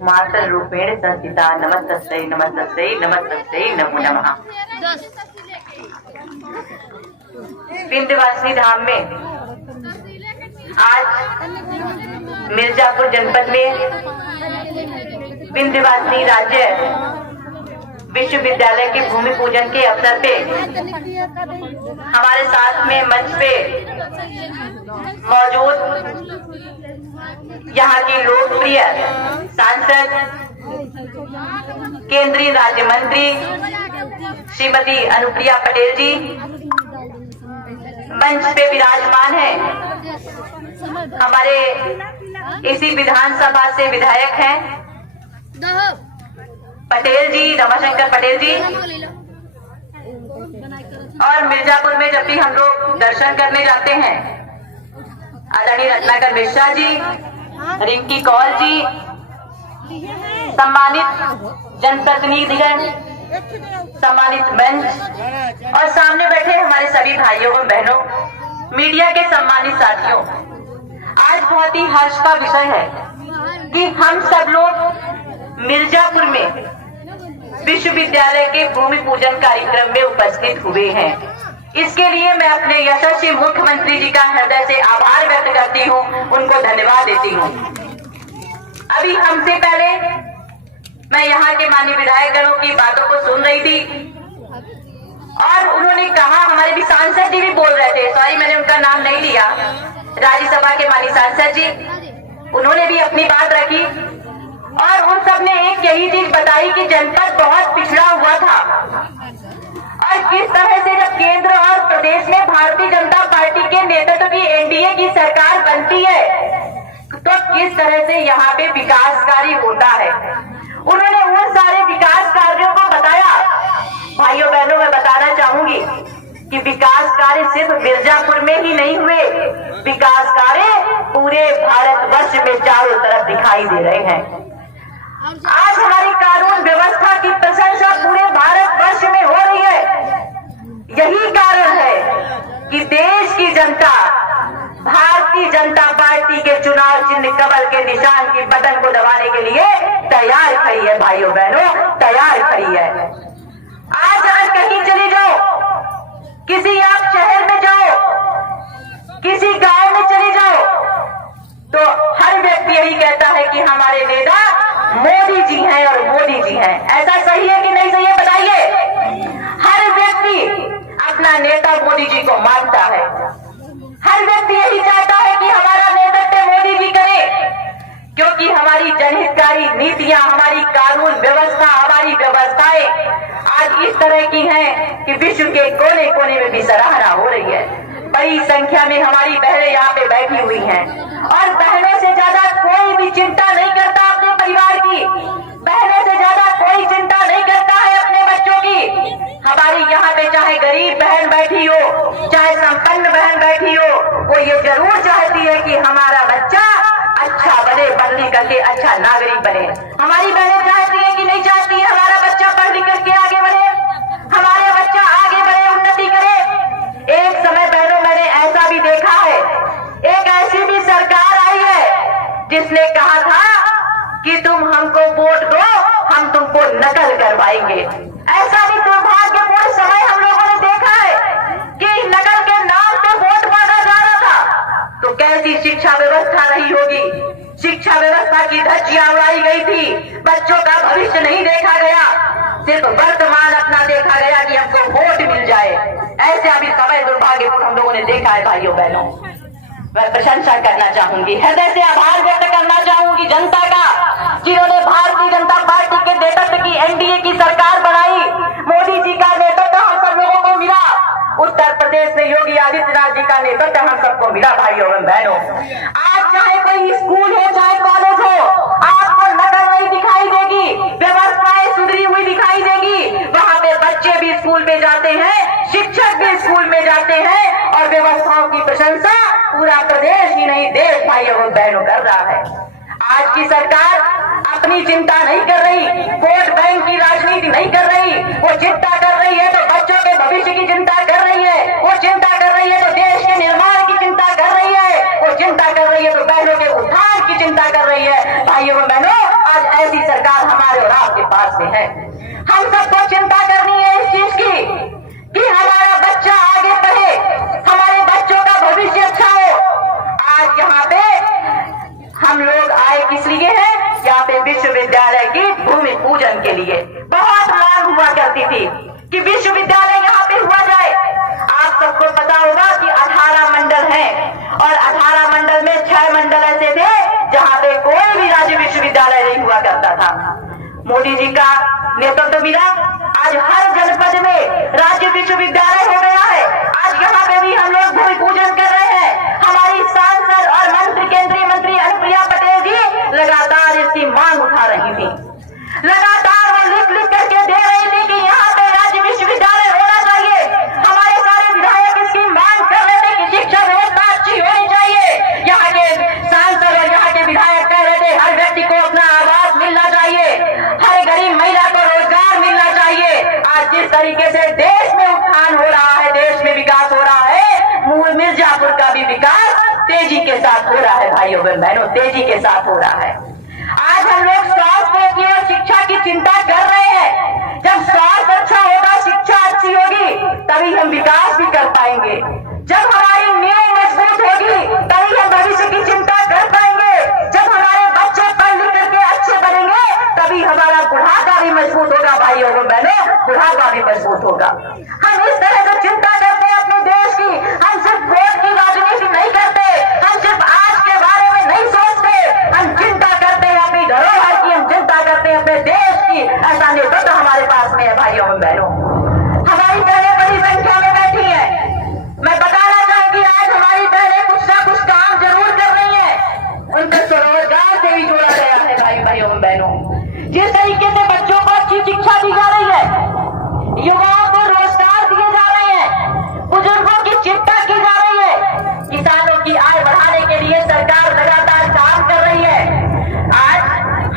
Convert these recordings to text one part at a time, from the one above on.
मातर रूपेण संस्थिता। नमस्तस्यै नमस्तस्यै नमस्तस्यै नमो नमः। विंध्यवासिनी धाम में आज मिर्जापुर जनपद में विंध्यवासिनी राज्य विश्वविद्यालय के भूमि पूजन के अवसर पे हमारे साथ में मंच पे मौजूद यहाँ की लोकप्रिय सांसद केंद्रीय राज्य मंत्री श्रीमती अनुप्रिया पटेल जी मंच पे विराजमान है। हमारे इसी विधानसभा से विधायक हैं पटेल जी, रमाशंकर पटेल जी। और मिर्जापुर में जब भी हम लोग दर्शन करने जाते हैं, आदरणीय रत्नाकर मिश्रा जी, रिंकी कौल जी, सम्मानित जनप्रतिनिधिगण, सम्मानित मंच और सामने बैठे हमारे सभी भाइयों एवं बहनों, मीडिया के सम्मानित साथियों, आज बहुत ही हर्ष का विषय है कि हम सब लोग मिर्जापुर में विश्वविद्यालय के भूमि पूजन कार्यक्रम में उपस्थित हुए हैं। इसके लिए मैं अपने यशस्वी मुख्यमंत्री जी का हृदय से आभार व्यक्त करती हूँ, उनको धन्यवाद देती हूँ। अभी हमसे पहले मैं यहाँ के माननीय विधायकगणों की बातों को सुन रही थी और उन्होंने कहा, हमारे भी सांसद जी भी बोल रहे थे, सॉरी मैंने उनका नाम नहीं लिया, राज्यसभा के माननीय सांसद जी, उन्होंने भी अपनी बात रखी और उन सब ने एक यही चीज बताई कि जनपद बहुत पिछड़ा हुआ था और किस तरह से जब केंद्र और प्रदेश में भारतीय जनता पार्टी के नेतृत्व की एनडीए की सरकार बनती है तो किस तरह से यहाँ पे विकास कार्य होता है। उन्होंने उन सारे विकास कार्यों को बताया। भाइयों बहनों, मैं बताना चाहूंगी कि विकास कार्य सिर्फ मिर्जापुर में ही नहीं हुए, विकास कार्य पूरे भारतवर्ष में चारों तरफ दिखाई दे रहे हैं। आज हमारी कानून व्यवस्था की प्रशंसा पूरे भारतवर्ष में हो रही है। यही कारण है कि देश की जनता भारतीय जनता पार्टी के चुनाव चिन्ह कमल के निशान की बटन को दबाने के लिए तैयार खड़ी है। भाइयों बहनों, तैयार खड़ी है। आज अगर कहीं चले जाओ, किसी आप शहर में जाओ, किसी गांव में चले जाओ, तो हर व्यक्ति यही कहता है कि हमारे नेता मोदी जी हैं और मोदी जी हैं। ऐसा सही है कि नहीं सही है, बताइए। हर व्यक्ति अपना नेता मोदी जी को मानता है। हर व्यक्ति यही चाहता है कि हमारा नेतृत्व मोदी जी करे, क्योंकि हमारी जनहितकारी नीतियां, हमारी कानून व्यवस्था, हमारी व्यवस्थाएं आज इस तरह की हैं कि विश्व के कोने कोने में भी सराहना हो रही है। बड़ी संख्या में हमारी बहनें यहाँ पे बैठी हुई हैं और बहनों से ज्यादा कोई भी चिंता नहीं करता अपने परिवार की, बहनों से ज्यादा कोई चिंता नहीं करता है अपने बच्चों की। हमारी यहाँ पे चाहे गरीब बहन बैठी हो, चाहे संपन्न बहन बैठी हो, वो ये जरूर चाहती है कि हमारा बच्चा अच्छा बने, पढ़ लिख करके अच्छा नागरिक बने। हमारी बहनें चाहती है कि नहीं चाहती है हमारा बच्चा पढ़ लिख करके आगे बढ़े, हमारा बच्चा आगे बढ़े, उन्नति करे। एक समय बहनों मैंने ऐसा भी देखा है, एक ऐसी भी सरकार आई है जिसने कहा था कि तुम हमको वोट दो, हम तुमको नकल करवाएंगे। ऐसा भी दुर्भाग्यपूर्ण समय हम लोगों ने देखा है कि नकल के नाम पे वोट मांगा जा रहा था। तो कैसी शिक्षा व्यवस्था रही होगी, शिक्षा व्यवस्था की धज्जियां उड़ाई गई थी, बच्चों का भविष्य नहीं देखा गया, सिर्फ वर्तमान अपना देखा गया कि हमको वोट मिल जाए। ऐसा भी समय दुर्भाग्यपूर्ण हम लोगों ने देखा है। भाइयों बहनों, मैं प्रशंसा करना चाहूंगी, हृदय से आभार व्यक्त करना चाहूंगी जनता का, जिन्होंने भारतीय जनता पार्टी के नेतृत्व की एनडीए की सरकार बनाई। मोदी जी का नेतृत्व हम सब लोगों को मिला, उत्तर प्रदेश में योगी आदित्यनाथ जी का नेतृत्व हम सबको मिला। भाइयों एवं बहनों, आज चाहे कोई स्कूल हो, चाहे कॉलेज हो, आपको नकल नहीं दिखाई देगी, व्यवस्थाएं सुधरी हुई दिखाई देगी। वहाँ पे बच्चे भी स्कूल में जाते हैं, शिक्षक भी स्कूल में जाते हैं और व्यवस्थाओं की प्रशंसा पूरा प्रदेश ही नहीं देश भाइयों और बहनों कर रहा है। आज की सरकार अपनी चिंता नहीं कर रही, वोट बैंक की राजनीति नहीं कर रही, वो चिंता कर रही है तो बच्चों के भविष्य की चिंता कर रही है, वो चिंता कर रही है तो देश के निर्माण की चिंता कर रही है, वो चिंता कर रही है तो बहनों के उद्धार की चिंता कर रही है। भाइयों और बहनों, आज ऐसी है। हम सबको चिंता करनी है इस चीज की कि हमारा बच्चा आगे बढ़े, हमारे बच्चों का भविष्य अच्छा हो। आज यहाँ पे हम लोग आए किस लिए हैं? यहाँ पे विश्वविद्यालय की भूमि पूजन के लिए। बहुत मांग हुआ करती थी कि विश्वविद्यालय यहाँ पे हुआ जाए। आप सबको पता होगा कि 18 मंडल हैं और 18 मंडल में 6 मंडल ऐसे थे जहाँ पे कोई भी राज्य विश्वविद्यालय नहीं हुआ करता था। मोदी जी का नेतृत्व मिला, आज हर जनपद में राज्य विश्वविद्यालय हो गया है। आज यहाँ पे भी हम लोग भूमि पूजन कर रहे हैं। हमारी सांसद और मंत्री, केंद्रीय मंत्री अनुप्रिया पटेल जी लगातार इसकी मांग उठा रही थी। लगातार वो लिख लिख करके दे रही थी कि यहाँ पे राज्य विश्वविद्यालय होना चाहिए। हमारे सारे विधायक इसकी मांग कर रहे थे कि शिक्षा व्यवस्था अच्छी होनी चाहिए। यहाँ के सांसद और यहाँ के विधायक कह रहे थे हर व्यक्ति को अपना आवास मिलना चाहिए, हर गरीब महिला को रोजगार मिलना चाहिए। आज जिस तरीके से देश में उत्थान हो रहा है, देश में विकास हो रहा है, मिर्जापुर का भी विकास तेजी के साथ हो रहा है। भाइयों बहनों, तेजी के साथ हो रहा है। आज हम लोग स्वास्थ्य की और शिक्षा की चिंता कर रहे हैं। जब स्वास्थ्य अच्छा होगा, शिक्षा अच्छी होगी, तभी हम विकास भी कर पाएंगे। जब हमारी नींव मजबूत होगी, तभी हम भविष्य की चिंता कर पाएंगे। जब हमारे बच्चे पढ़ लिख करके अच्छे बनेंगे, तभी हमारा बुढ़ापा भी मजबूत होगा। भाइयों बहनों, बुढ़ापा भी मजबूत होगा। हम इस तरह से चिंता करते हैं अपने देश की। हम सिर्फ वोट की राजनीति नहीं करते, हम सिर्फ आज के बारे में नहीं सोचते, हम चिंता करते हैं अपनी धरोहर की, हम चिंता करते हैं अपने देश की। ऐसा नेतृत्व हमारे पास में है। भाइयों बहनों, हमारी बहनें बड़ी संख्या में बैठी है। मैं बताना चाहूंगी आज हमारी बहनें कुछ ना कुछ काम जरूर कर रही है। उनको स्वरोजगार से भी जोड़ा गया है। भाइयों बहनों, जिस तरीके से बच्चों को अच्छी शिक्षा दी जा रही है, युवाओं को रोजगार दिए जा रहे हैं, बुजुर्गों की चिंता की जा रही है, किसानों की आय बढ़ाने के लिए सरकार लगातार काम कर रही है। आज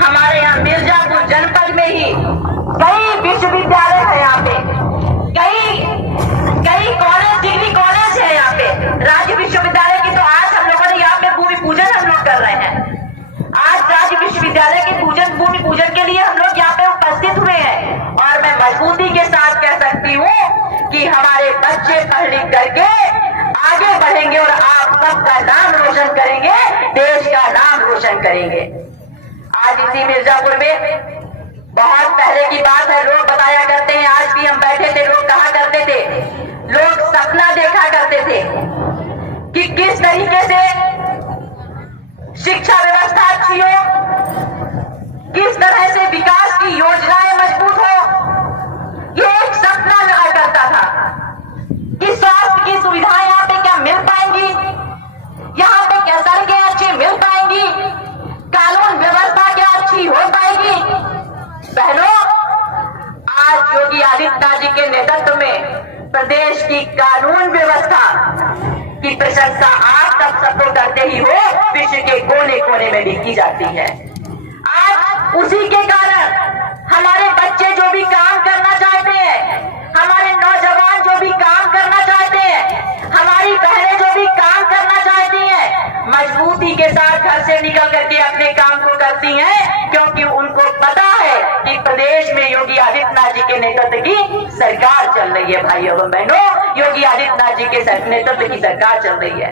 हमारे यहाँ मिर्जापुर जनपद में ही कई विश्वविद्यालय है, यहाँ पे कई कॉलेज, डिग्री कॉलेज है यहाँ पे, राज्य विश्वविद्यालय की। तो आज हम लोगों ने यहाँ पे भूमि पूजन हम लोग कर रहे हैं। आज राज्य विश्वविद्यालय के भूमि पूजन के लिए हम लोग यहाँ पे उपस्थित हुए हैं। और मैं मजबूती के साथ कह सकती हूँ कि हमारे बच्चे पढ़ लिख करके आगे बढ़ेंगे और आप सबका नाम रोशन करेंगे, देश का नाम रोशन करेंगे। आज इसी मिर्जापुर में बहुत पहले की बात है, लोग बताया करते हैं, आज भी हम बैठे थे, लोग कहा करते थे, लोग सपना देखा करते थे कि किस तरीके से शिक्षा व्यवस्था अच्छी हो, किस तरह से विकास की योजनाएं मजबूत हो। ये एक सपना रहा करता था कि स्वास्थ्य की सुविधाएं यहाँ पे क्या मिल पाएंगी, यहाँ पे क्या सड़कें अच्छी मिल पाएंगी, कानून व्यवस्था क्या अच्छी हो पाएगी। बहनों, आज योगी आदित्यनाथ जी के नेतृत्व में प्रदेश की कानून व्यवस्था की प्रशंसा आप तब सबको करते ही हो, विश्व के कोने कोने में भी की जाती है। आज उसी के कारण हमारे बच्चे जो भी काम करना चाहते हैं, हमारे नौजवान जो भी काम करना चाहते हैं, हमारी बहनें जो भी काम करना चाहती हैं, मजबूती के साथ घर से निकल करके अपने काम को करती हैं, क्योंकि उनको पता है कि प्रदेश में योगी आदित्यनाथ जी के नेतृत्व की सरकार चल रही है। भाइयों बहनों, योगी आदित्यनाथ जी के नेतृत्व की सरकार चल रही है।